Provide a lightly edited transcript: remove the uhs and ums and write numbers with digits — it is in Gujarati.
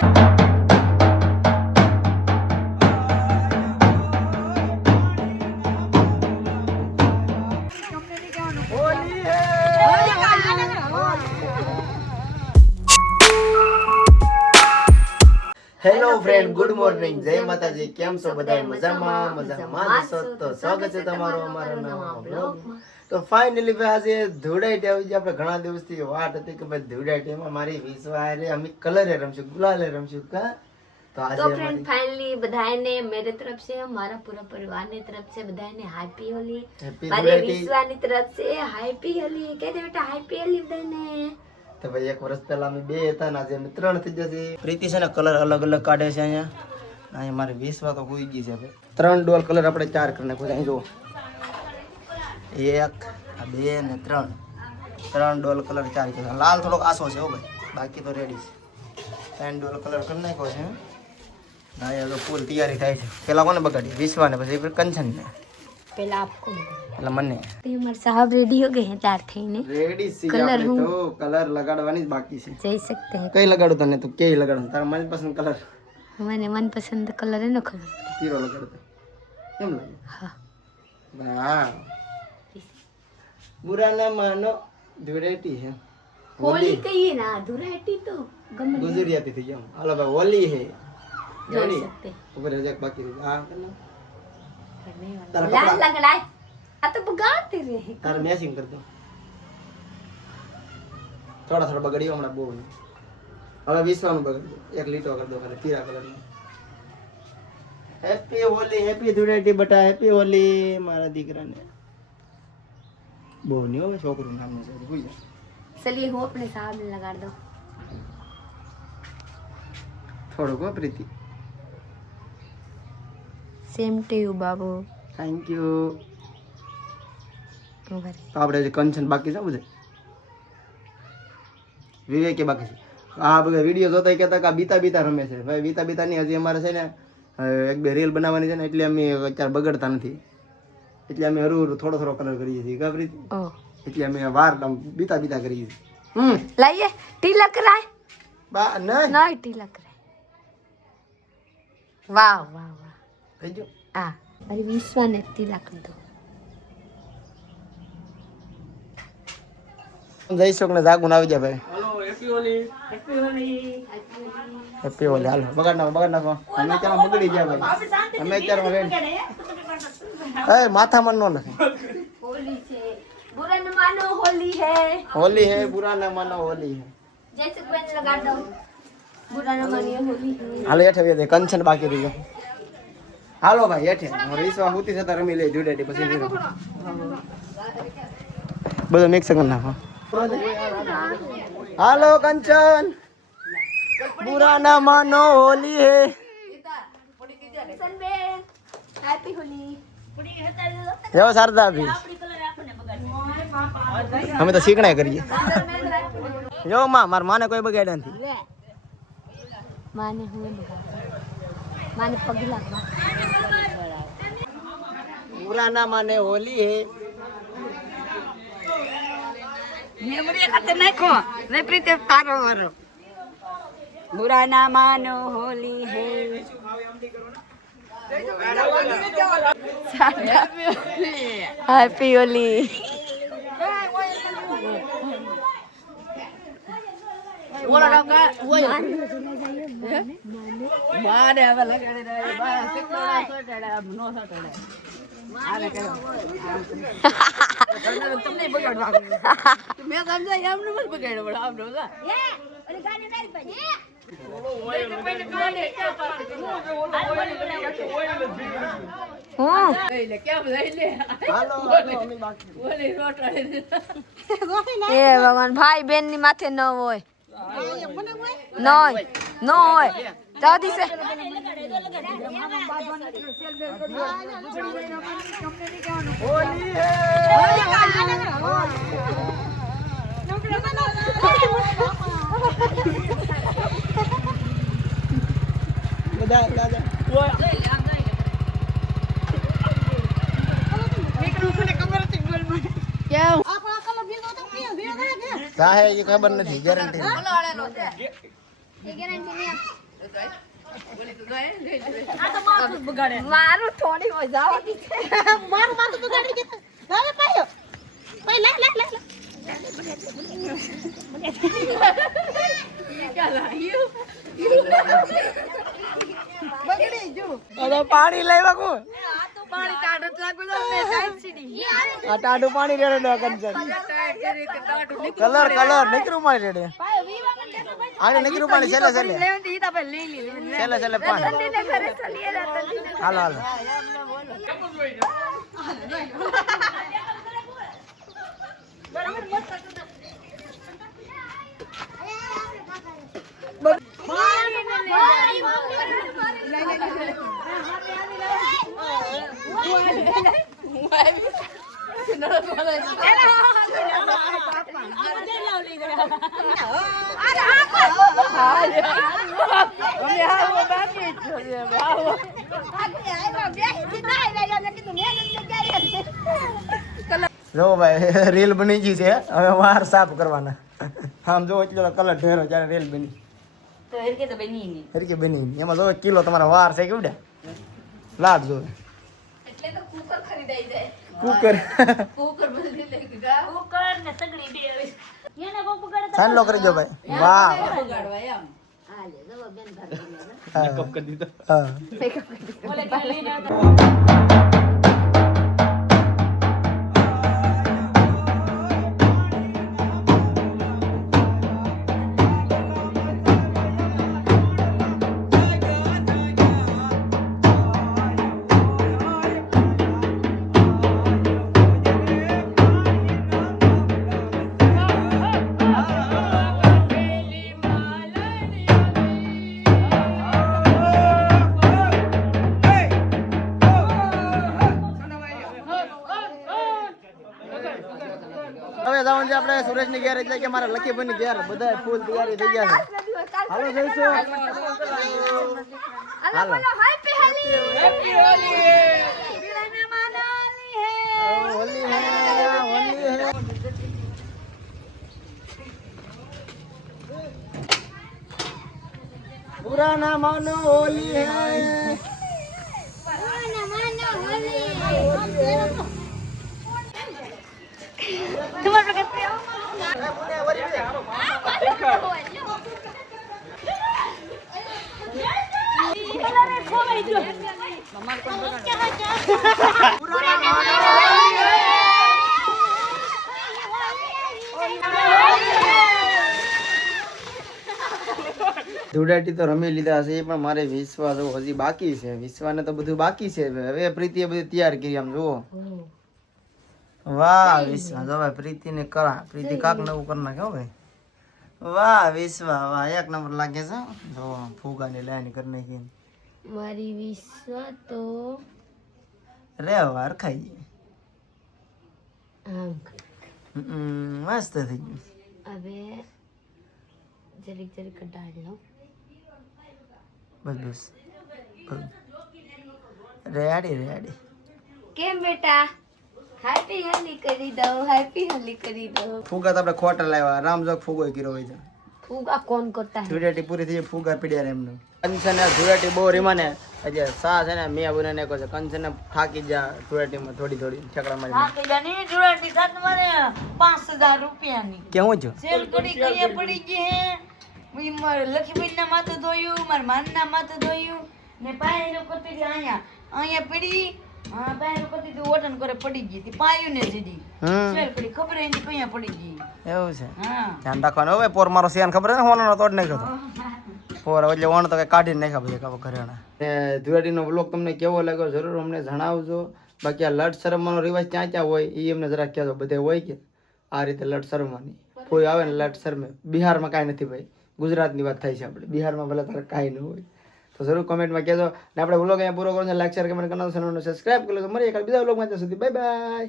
હેલો ફ્રેન્ડ, ગુડ મોર્નિંગ, જય માતાજી. કેમ છો બધા? મજામાં છો તો સ્વાગત છે તમારું અમારા નવા બ્લોગમાં. તો ફાઇનલી ભાઈ આજે ધૂળેટી આવી ગઈ. આપણે ઘણા દિવસથી વાટ હતી કે ભાઈ ધૂળેટીમાં મારી વિશ્વારે અમે કલરે રમશું, ગુલાલે રમશું કા. તો આજે ફ્રેન્ડ ફાઇનલી બધાને મેરે તરફ से हमारा पूरा परिवार ની તરફ से બધાને હેપી હોલી. મારી વિશ્વાની તરફ से હેપી હોલી. કહે દે બેટા હેપી હોલી બધાને. તો ભાઈ એક વર્ષ પહેલા અમે બે હતા ને આજે અમે 3 થઈ જશે. પ્રીતિ છે ને કલર અલગ અલગ કાઢે છે અહીંયા મારી વિશ્વા તો કોઈ ગઈ છે ભાઈ. 3 ડોલ કલર આપણે 4 કરી નાખો. અહીં જો 1 2 ને 3 ડોલ કલર 4 કર્યા. લાલ થોડોક આસો છે હો ભાઈ, બાકી તો રેડી છે. 3 ડોલ કલર કરી નાખ્યો છે. ના એ તો ફૂલ તૈયારી થાય છે. પેલા કોને બગાડી? વિશ્વાને, પછી કંચન ને, પહેલા આપકો એટલે મને. તે હમાર સાहब રેડી હો ગए हैं तैयार થઈને. રેડી છે આપણે તો. કલર લગાડવાની જ બાકી છે. જઈ सकते हैं. કઈ લગાડો તને? તું કેઈ લગાડો? તારા મનપસંદ કલર? મને મનપસંદ કલર એનો ખબર પડે. પીળો લગાડતો કેમ લાગે? હા વાહ, બુરા ના માનો ધૂળેટી છે. હોલી કહીએ ના, ધૂળેટી તો ગમે ગુજરિયાતી થઈ જાવ. હાલો ભાઈ, હોલી છે. જોઈ सकते हैं. ઉપર હજી એક બાકી રહી. હા કરના करने તારા वाला लाल કપડા लगड़ाए आ तो बगाड़ते रहे. તારે મેચિંગ કરતો. થોડા થોડા બગડ્યો હમણાં બહુ નહીં. હવે વિશ્વાનું બગડ્યું. એક લીટો કરી દો ખાલી પીળા કલરનો. હેપી હોલી, હેપી ધૂળેટી બટા, હેપી હોલી મારા દીકરાને. બહુ નહીં હવે છોકરું નામનું છે. ભૂલ જા. चलिए हो अपने साहब ने लगा दो. થોડુંક હો પ્રીતિ. सेम टू यू बाबू. Thank you. उभर તો આપણે જે કંચન બાકી છે બધે, વિવેકે બાકી છે. આ બધા વિડીયો જોતા કહેતા કે આ બીતા બીતા રમે છે. ભાઈ બીતા બીતા નહીં, હજી અમારે છે ને એક બે રીલ બનાવવાની છે ને, એટલે અમે અત્યારે બગડતા નથી. એટલે અમે હરું થોડો થોડો કલર કરીએ છીએ કા પ્રીતિ? ओ એટલે અમે વાર બીતા બીતા કરીએ છીએ. लाइए तिलक कराए. બા નહીં नहीं तिलक कराए. वाह वाह वाह. થઈ ગયું. आ अरे विश्वा ने तिलक दो. જય શોક ને જાગુન આવી જાય ભાઈ. Hello happy Holi. Happy Holi. Happy Holi. હાલો બગાડ નાખો. અમે અત્યારે બગડી ગયા ભાઈ. અમે અત્યારે રેડી. એ માથામાં નો નથી. होली से बुरा न मानो होली है. होली है, बुरा न मानो होली है. जैसे पेन लगा दो. बुरा न मानिए होली है. હાલો હેઠે દે. કંચન બાકી રહી ગયો. હાલો ભાઈ હેઠે. રીસવા હુતી છતાં રમી લે ધૂળેટી પછી નહીં રમે. બધું મિક્સ કરી નાખો. હાલો કંચન, बुरा न मानो होली है. सनबेन हैप्पी होली. જો સરદાર ભી અમે તો શીખણા કરીએ. જો માં માર માને કોઈ બગાડ્યા નથી. माने हुए बगा. माने पगला. बुरा न माने होली है. मेमोरी खाते नहीं खो नहीं प्रीति तारो वारो बुरा ना मानो होली है. हैप्पी होली. बोलो ना का वो मारे अब लगा दे बस कितना सोटेड़ा अब नो सोटेड़ा आने करो तुम नहीं बगाड़वा मैं समझा ये हमने मत बगाड़ो बड़ा आप रोला ये अरे गाने नहीं बजे. हूं ले क्या ले ले હાલો અમે બાકી. बोले रोटड़ा ए भगवान भाई बहन ની માથે ન હોય. નહીં ન હોય. દાદી છે. होली है. બધા દાદા સાહે એ ખબર નથી. ગેરંટી ये गारंटी नहीं. મારું થોડી મજા આવતી છે. મારું માથું બગાડી દીધું. હવે પાયો. પાય લે લે લે લે. બગડી જો. અરે પાણી લાવ્યા કો પાણી ટાઢ જ લાગુ છે ને ટાઈટ સીડી. આ ટાડું પાણી રેડે નો કંચન કલર કલર નીકળું પાણી રેડે પાયો વીવા મને દેતો ભાઈ. આને નીકળું પાણી છેલ્લે છેલ્લે લેવન ઈ તો આપણે લઈ લી. છેલ્લે છેલ્લે પાણી તંદીને ઘરે ચલીએ રે, તંદીને. હાલો હાલો જો ભાઈ રીલ બની ગઈ છે હવે વાર સાફ કરવાના આમ જો એટલો કલર ઢેરો જ્યારે રીલ બની તો એર કે તો બની ની. હરકી બની એમાં જો કિલો તમારા વાર છે કેવડા લાગ જો એટલે તો કુકર ખરીદાઈ જાય. કુકર કુકર બધી લઈ ગયા. કુકર ને સગડી બે આવે. એને કોક બગાડે સાંડલો કરી દો ભાઈ વાહ હા લે, જો બેન ભાગી લે. મેકઅપ કરી દીધો હા ઓલે કે લઈને આવતા. હવે જવાનું છે આપણે સુરેશ ની ઘેર એટલે કે મારા લખીભાઈ ની ઘેર બધા ફૂલ તૈયારી થઈ ગયા છે હાલો જઈશું અલા બોલો happy હોલી. હેપી હોલી. હોલી હે હોલી હે પુરાના માનો હોલી હે ધૂળેટી તો રમી લીધા છે પણ મારે વિશ્વાસ હજી બાકી છે વિશ્વાને તો બધું બાકી છે હવે પ્રીતિએ બધું તૈયાર કરી આમ જુઓ વાહ વિશ્વા જો ભાઈ પ્રીતિ ને કરા પ્રીતિ કાક નવું કરી નાખે હો ભાઈ વાહ વિશ્વા વાહ એક નંબર લાગે છે જો ફુગાની લાઈન કરી નાખી મારી વિશ્વા તો રે વાર ખાઈ આમ મસ્ત થઈ ગયું હવે જરીક જરીક કઢાડી લો. બસ બસ રેડી રેડી કેમ બેટા હેપી હોલી કરી દો, હેપી હોલી કરી દો. ફુગા તો આપણે ખોટા લાવ્યા રામજોગ ફુગો કર્યો હોય છે ફુગા કોણ કરતા હે? ધૂળેટી પૂરી થઈ ફુગા પીડ્યા રે એમને કંચન ને ધૂળેટી બહુ રીમાને આજે સા છે ને મેં બને કહો છે કંચન ને થાકી જા ધૂળેટીમાં થોડી થોડી ઠેકડા મારી આખી જાની જોડતી સાત મને 5000 રૂપિયાની કેવું છે સેલ કરી કઈ પડી ગઈ હે ઈ માર લખીબેન ના માથે ધોયું માર માન ના માથે ધોયું ને પાયરો કરતી હતી અહીંયા પડી હા પાયરો કરતી હતી ઓટન કરે પડી ગઈ તી પાયું ને સીધી સેલ કરી ખબર એની કયા પડી ગઈ એવું છે હા ધ્યાન રાખવાનું હવે પોર મારો સિયાન ખબર છે ને હોનો તોડ નાખ્યો તો પોર એટલે ઓણ તો કઈ કાઢીને નાખ્યા પછી કાપો ઘરેણા ને ધૂળેટીનો વ્લોગ તમને કેવો લાગ્યો જરૂર અમને જણાવજો બાકી આ લટ શરમવાનો રિવાજ ક્યાં ક્યાં હોય એ અમને જરા કહેજો બધે હોય કે આ રીતે લટ શરમવાની કોઈ આવે ને લટ શરમે બિહારમાં કાંઈ નથી ભાઈ ગુજરાતની વાત થાય છે આપણે બિહારમાં ભલે તારે કાંઈ ન હોય તો જરૂર કોમેન્ટમાં કહેજો ને આપણે વ્લોગ અહીંયા પૂરો કરો લાઈક શેર કમેન્ટ કરવાનું સબસ્ક્રાઇબ કરી લો તો મળીએ કાલે બીજા વ્લોગમાં ત્યાં સુધી બાય બાય